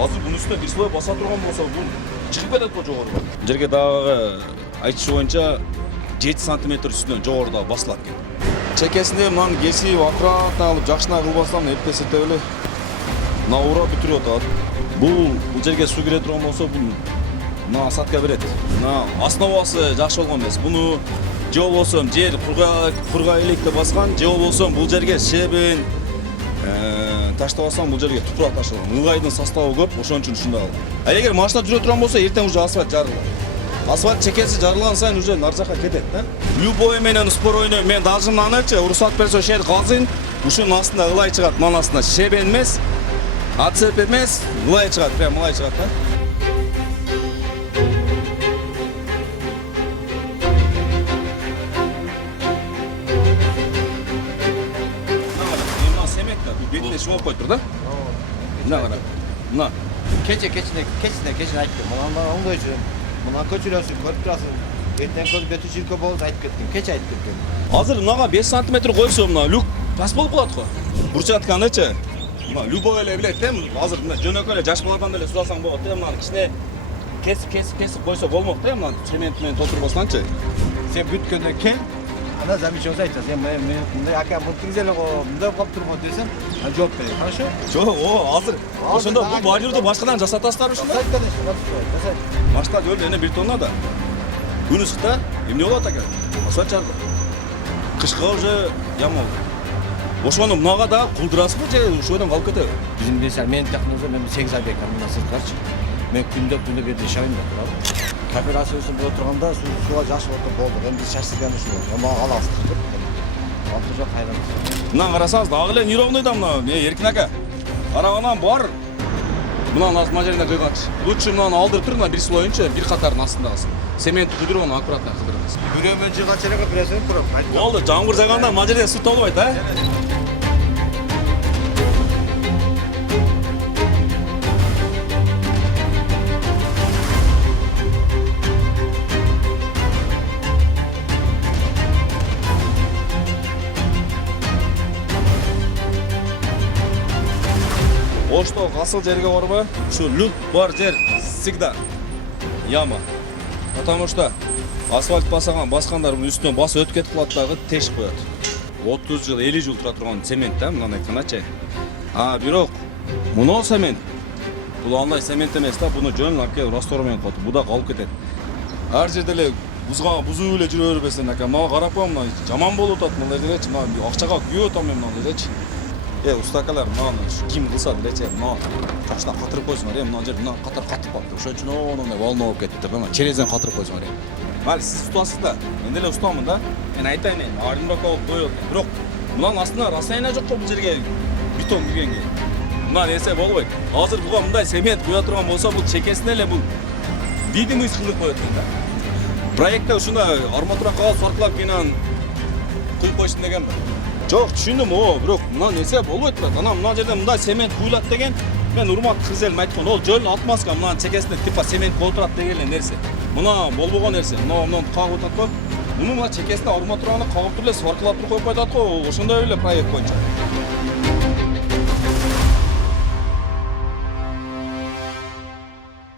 Азыр bunun üstüne bir слой баса турган болсо, бул чыгып кетет го жогоруга. Жерге дагы айтышы боюнча 7 см үстүнөн жогоруда басылат экен. Чекесинде мынаны кесип, аккуратно алып, жакшына кылбасам, эптесетеп эле мына урап бүтүрүп атат. Бул жерге суу кире турган болсо, бул мына осадка берет. Мына основасы жакшы болгон эмес. Буну же болбосо жер кургай элек деп баскан, же болбосо бул жерге шебен таштабасам, бул жерге тупурак ташталган. Ылгайдын составы көп, ошон үчүн ушундай кылган. А эгер машина жүрө турган болсо, эртең уже асфальт жарылат. Асфальт чекеси жарылган сайын уже нар жакка кетет да. Любой менен спор ойнойм. Мен даже мынанычы уруксат берсе жер казын, ушунун астында ылай чыгат, мынанын астында шебен эмес, отцеп эмес, ылай чыгат, прям ылай чыгат да. Мына семек да, бетине шоңоп коюптур да. Мына кара. Мына. Keçine ayttım. Mına oңдой жүрөм. Мына көчүрөсүң, көрүп турасың. Эртең көз бети чиркөө болуп айтып кеттим. Кеч айтып кеттим. Азыр мынага 5 см койсо, мына люк пас болуп калат го. Бурчатканычы. Мына любой эле билет да. Азыр мына жөнөкөй эле жаш баладан деле сурасаң болот да. Мына кичине кесип койсо болмок да. Мына цемент менен толтурбастанчы. Сен бүткөндөн кел. Ана замечательно айтасың. Сен мындай ака мынтиңиз эле го, мындай калып турган десем, жооп бер. Хорошо? Жок, азыр ошондо бул бордюрду башкадан жасатасыздар ушунда. Жасайт. Машина өлү эне 1 тонна да. Күн ысыкта эмне болот экен? Асфальт жарылды. Кышка уже яма болду. Ошону мынага да кулдырасызбы же ошодон калып кетеби? Bizim mesela men takımımızda ben 8 ay bekledim nasıl karşı. Ben günde bir de şahim de duralım. Kooperasyon bu oturganda suya jaş oturup oldu. Ben biz şaşırgan şu. Ama alasız tutup. Altı hayran. Мына карасаңыз дагы эле неровный да мына Эркин ака. Караганан бар. Мына жерине кыйганчы. Лучше мынаны алдырып туруп, мына бир слоюнча бир катардын астында калсын. Цемент күйдүрүп аны аккуратно кылдырыңыз. Бүрөмөн жыгачарга биресин туруп. Болду, жамгыр жааганда мына жерде суу толбойт, а? Ошто асыл жерге барбы? Ушу люк бар жер всегда яма. Потому что асфальт баскандар үстүнөн басып өтүп кетип калат дагы тешип коет. 30 жыл, 50 жыл тура турган цемент да, мынаны айтканачы. Бирок муну цемент. Бул андай цемент эмес да, буну жөн аке раствор менен котуп, бу да калып кетет. Ар жерде эле бузуу эле жүрө бербесен аке, мага карап мына жаман болуп атат мындай делечи, мына акчага күйөт атам мен мындай делечи. Устакалар мына ким кылса делечи, мына жакшына катырып койсуңар, мына жер мына катар катып калыптыр. Ошон үчүн мындай волна болуп кетиптир да, мына черезен катырып койсуңар. Мали сиз устасыз да, мен деле устамын да. Мен айтайын, арымдак болуп коет. Бирок мынанын астында расстояние жок бул жерге бетон күйгөнгө. Мына нерсе болбойт. Азыр буга мындай цемент куя турган болсо, бул чекесине эле бул видимый кылып коет да. Проектте ушундай арматура кагаз саркылап кийинен куюп койсун деген бар. Жок, түшүндүм, бирок мына нерсе болбойт да. Ана мына жерде мындай цемент куюлат деген, мен урматтуу кыз элим айткан, ол жөн отмазка, мына чекесинде типа цемент болуп турат деген нерсе. Мына болбогон нерсе. Мына кагып атат го. Муну мына чекесине арматураны кагып туруп эле сваркалап туруп коюп атат го. Ошондой эле проект боюнча.